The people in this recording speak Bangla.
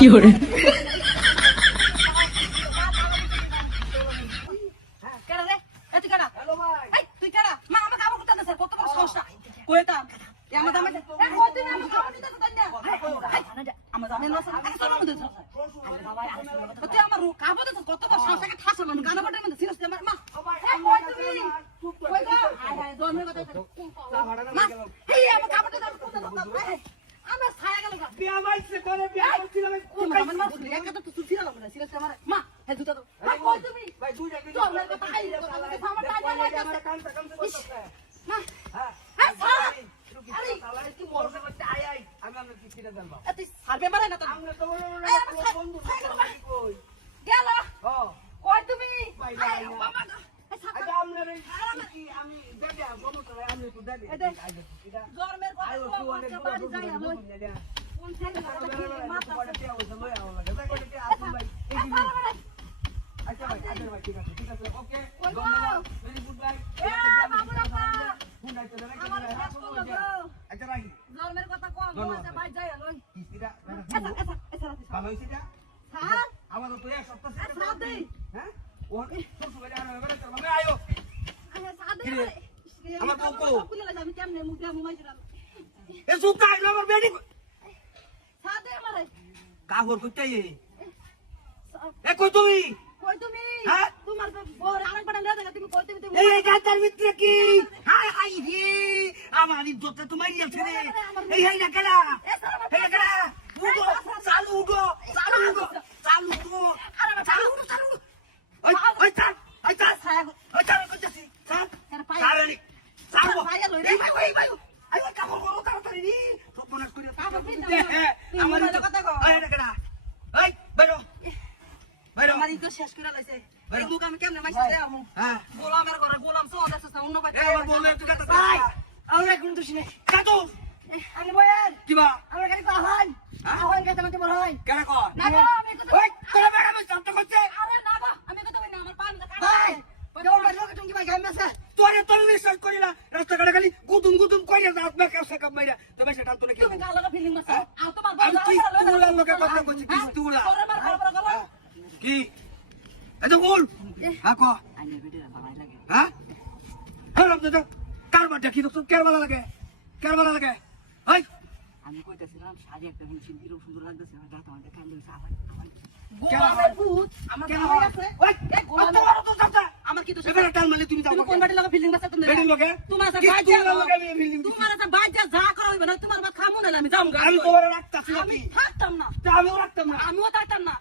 fiore, কেডা রে? এ তুই কেডা? এই তুই কেডা? মা আমার কাপড় কুতাতে স্যার কত বড় সমস্যা। কইতা এ আমার দামে এ কই তুমি আমার কাপড় দিতে তাই না? আমার দামে না স্যার আগে সরম দিতে। আরে বাবা তুই আমার কাপড় দিতে কত বড় সমস্যা কে ঠাসা মানে গানা বটের মধ্যে সিরিয়াস আমার মা। এ কই তুমি? কইতা আয় আয় দমের কথা মা এই আমার কাপড় দিতে কুতাতে আমার ছায়া গেল গা। বিয়া মাইছে করে বিয়া করছিলাম আমার মা একা তো তুই ফিরা লাগবে না সিরিয়াস আমার মা হে দুটা তো মা কই তুমি? ভাই দুইটা দিন দমের কথা আই কথা আমার টাকা নাই আমার কানটা করতেছে মা হ্যাঁ হ্যাঁ ছাড় আরে তাহলে কি মরছে করতে আই আই আমি আমরা কি ফিরে যাব তুই সার্ভে মারে না তো আমরা তো বন্ধু কই গেল ও কই তুমি ভাই ভাই বাবা আচ্ছা আমরা কি আমি দেবে সমস্যা নাই আমি তো দেবে এটা গরমের কথা আইও তুই অনেক বাড়ি যাই আমি কোন থেকে মাথা আচ্ছা ভাই ঠিক আছে ওকে ওই গো। ভেরি গুড বাই এ বাবু রাপা ফোন আইতে না আমার কাজ করলো গো আচ্ছা রাখি গরমের কথা কম হইছে বাড়ি যাই লই কিস্তিটা এটা ভালো হইছে এটা স্যার আমার তো এক সপ্তাহ সাথ দেই হ্যাঁ ও তোর সুবিধা না এবারে চল আমি আইও আচ্ছা সাথ কি রে? দেই আমার কোকো। খুলে লাগে আমি কেমনে মুখ দিয়ে মুমাই দিলাম এ সুতা আইলো আমার বেডি সাথ দে আমারে কাগর কইতে এ কই তুমি কই তুমি হ্যাঁ? তোমার তো বড় আরেক বাড়া লয়ে দেখা তুমি কই তুমি এই গাতার ভিতরে কি হাই হাই রে আমার ইজ্জতটা তোমার ইচ্ছে রে এই হাই না কেডা এই কেডা উগো চালু উগো চালু উগো চালু উগো চালু উগো চালু ওই ওই চাল ওই চাল ওই চাল কইতাছি চাল চাল চাল এই ভাই এই ভাই আই কাপড় করো তাড়াতাড়ি নি সব মনে করে কাপড় পিন আমার কথা কও এই না কেডা এই বাইরো বাইরো আমার ইজ্জত শেষ করে লাইছে এই মুখ আমি কেমনে মাইছে দেও হ্যাঁ গোলামের ঘরে গোলাম সো দেশ সামনে পাই এই আবার বললে তুই কথা ভাই আমরা কোন দোষ নেই কাটো আমি বয়ান কিবা আমরা গাড়ি কো হন আহন কেতে মতে বল হন কেন কর না গো আমি কত ওই তোরা বেড়া আমি শান্ত করতে আরে না গো আমি কত না আমার পান ভাই জোর লোক তুমি ভাই গায় মেসে তোরে তোর বিশ্বাস করি না রাস্তা কাটা খালি গুদুম গুদুম কইরা যাস না কেউ সেকম মাইরা তবে সেটা তো নাকি তুমি গাল লাগা ফিলিং মাসে আ তোমার আমি কি তুলার লোকে কথা কইছি কি তুলা তোরে মার খারাপ করো কি এত বল হ্যাঁ কো আইনে বেটেরা ভালাই লাগে হ্যাঁ হ্যাঁ রব দে কার বাটা কি তো কের ভালো লাগে কের ভালো লাগে হাই আমি কইতাছিলাম শাড়ি একটা কিনছি এরকম সুন্দর লাগতেছে আমার দাঁত আমাদের কান লইছে আমার গোলামের ভূত আমার কেন ভাই আছে ওই এই গোলামের তো চাচা আমার কি তো এবারে টাল মারলে তুমি যাও তুমি কোন বাড়ি লাগা ফিলিং মাসে তুমি বেডিং লোকে তোমার আছে কি বাজ্যা তুলার লোকে আমি ফিল্ম তোমার আছে বাজ্যা যা করা হইবে না তোমার বাদ খামু না আমি যাম গা আমি তোমারে রাখতাছি আমি থাকতাম না আমিও রাখতাম না আমিও থাকতাম না